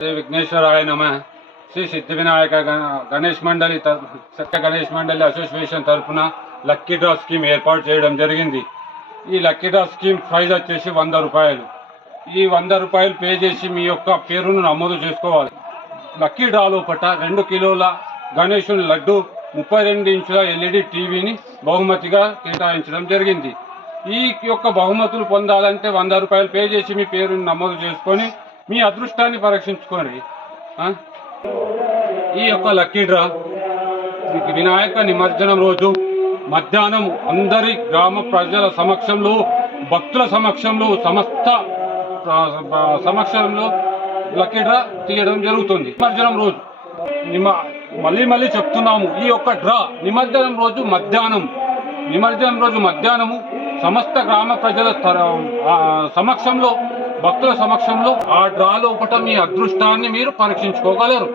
శ్రీ విఘ్నేశ్వరాయ నమ. శ్రీ సిద్ధి వినాయక గణేష్ మండలి సత్య గణేష్ మండలి అసోసియేషన్ తరఫున లక్కీ డ్రా స్కీమ్ ఏర్పాటు చేయడం జరిగింది. ఈ లక్కీ డ్రా స్కీమ్ ప్రైజ్ వచ్చేసి 100 రూపాయలు. ఈ 100 రూపాయలు పే చేసి మీ యొక్క పేరును నమోదు చేసుకోవాలి. లక్కీ డ్రా లోపట 2 కిలోల గణేశుని లడ్డు 32 ఇంచుల ఎల్ఈడి టీవీని బహుమతిగా కేటాయించడం జరిగింది. ఈ యొక్క బహుమతులు పొందాలంటే 100 రూపాయలు పే చేసి మీ పేరుని నమోదు చేసుకొని మీ అదృష్టాన్ని పరీక్షించుకోండి. ఈ యొక్క లక్కీ డ్రా వినాయక నిమజ్జనం రోజు మధ్యాహ్నం అందరి గ్రామ ప్రజల సమక్షంలో, భక్తుల సమక్షంలో, సమస్త సమక్షంలో లక్కీ డ్రా తీయడం జరుగుతుంది. నిమజ్జనం రోజు మళ్ళీ చెప్తున్నాము, ఈ యొక్క డ్రా నిమజ్జనం రోజు మధ్యాహ్నము సమస్త గ్రామ ప్రజల సమక్షంలో, భక్తుల సమక్షంలో ఆ డ్రా లోపట మీ అదృష్టాన్ని మీరు పరీక్షించుకోగలరు.